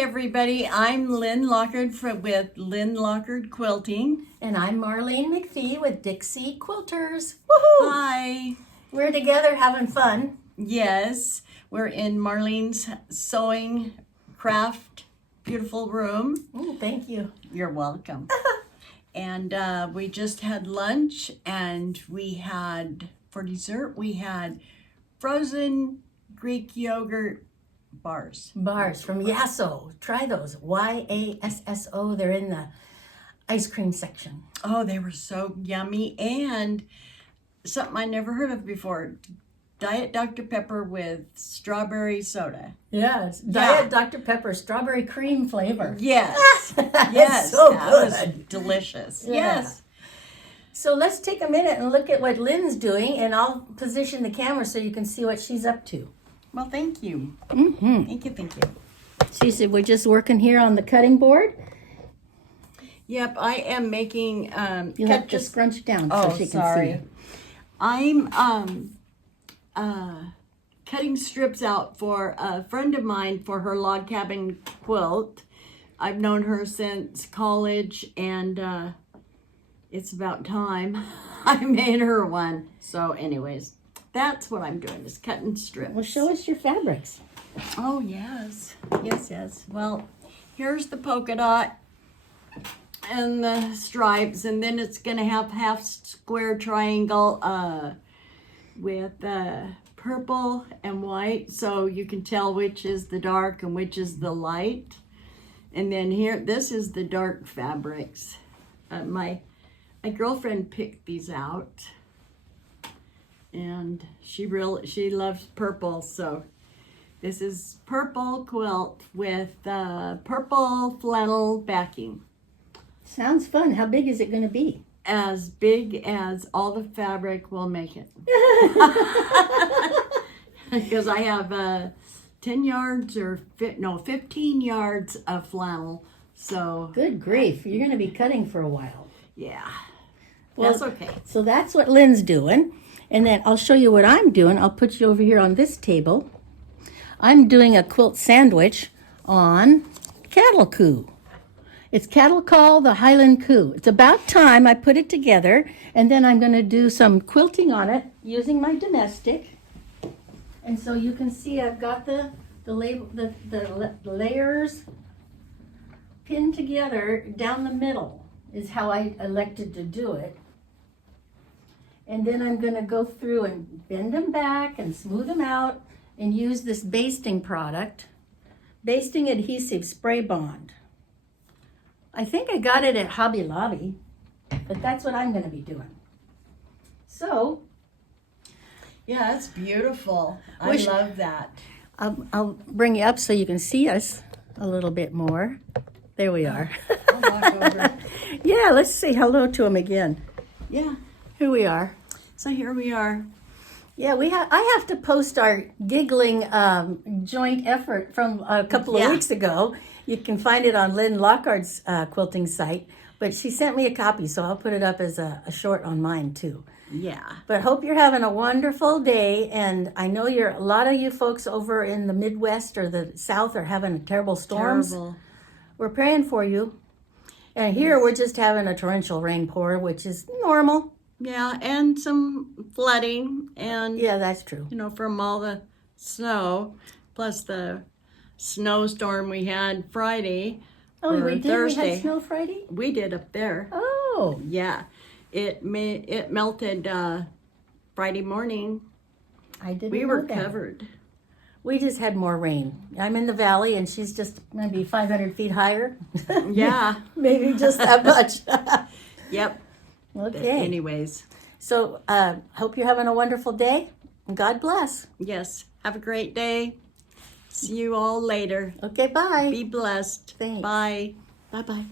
everybody. I'm Lynn with Lynne Quilting. And I'm Marlene McPhee with Dixie Quilters. Woohoo! Hi. We're together having fun. Yes, we're in Marlene's sewing craft beautiful room. Oh, thank you. You're welcome. And we just had lunch, and we had, for dessert, we had frozen Greek yogurt bars. Bars from Yasso. Try those. Y-A-S-S-O. They're in the ice cream section. Oh, they were so yummy. And something I never heard of before. Diet Dr. Pepper with strawberry soda. Yes. Diet Dr. Pepper strawberry cream flavor. Yes. Yes. So that good. was delicious. Yeah. Yes. So let's take a minute and look at what Lynn's doing, and I'll position the camera so you can see what she's up to. Well, thank you. Mm-hmm. Thank you. She said we're just working here on the cutting board. Yep, I am making You have to scrunch down so she can see. I'm cutting strips out for a friend of mine for her log cabin quilt. I've known her since college, and it's about time I made her one. So anyways, that's what I'm doing, is cutting strips. Well, show us your fabrics. Oh, yes. Yes. Well, here's the polka dot and the stripes, and then it's going to have half square triangle with purple and white, so you can tell which is the dark and which is the light. And then here, this is the dark fabrics. My girlfriend picked these out, and she loves purple, so this is purple quilt with purple flannel backing. Sounds fun. How big is it going to be? As big as all the fabric will make it. Because I have 10 yards 15 yards of flannel. So Good grief. You're going to be cutting for a while. yeah, Well, that's okay. So that's what Lynn's doing. And then I'll show you what I'm doing. I'll put you over here on this table. I'm doing a quilt sandwich on cattle coo. It's cattle call the Highland Coo. It's about time I put it together, and then I'm going to do some quilting on it using my domestic. And so you can see I've got the layers pinned together down the middle is how I elected to do it. And then I'm going to go through and bend them back and smooth them out and use this basting product, basting adhesive spray bond. I think I got it at Hobby Lobby, but that's what I'm going to be doing. So, Yeah, it's beautiful. I love that. I'll bring you up so you can see us a little bit more. There we are. I'll walk over. Yeah, let's say hello to him again. Yeah, Here we are. so here we are. Yeah, I have to post our giggling joint effort from a couple of weeks ago. You can find it on Lynn Lockhart's quilting site, but she sent me a copy, so I'll put it up as a short on mine too. Yeah. But hope you're having a wonderful day, and I know a lot of you folks over in the Midwest or the South are having terrible storms. Terrible. We're praying for you. And here we're just having a torrential rain pour, which is normal. Yeah, and some flooding, and Yeah, that's true. from all the snow, plus the snowstorm we had Friday. Oh, or we did. Thursday. We had snow Friday? We did up there. Oh. Yeah, it melted Friday morning. I didn't We know were that. covered. We just had more rain. I'm in the valley, and she's just maybe 500 feet higher. Yeah. Maybe just that much. Yep. Okay. Anyways, So, hope you're having a wonderful day. God bless. yes. Have a great day. See you all later. Okay, bye. Be blessed. Thanks. Bye. Bye-bye.